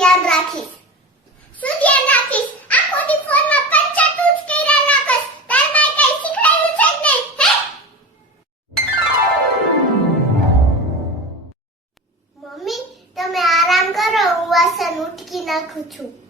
ધ્યાન રાખીશ. શું ધ્યાન રાખીશ? આ ખોટી ફોનમાં પંચાતું જ કર્યા રાખસ. તાર માએ કઈ શીખવાડ્યું છે કે નહીં? હે? મમ્મી, તમે આરામ કરો, હું વાસણ ઉટકી નાખું છું.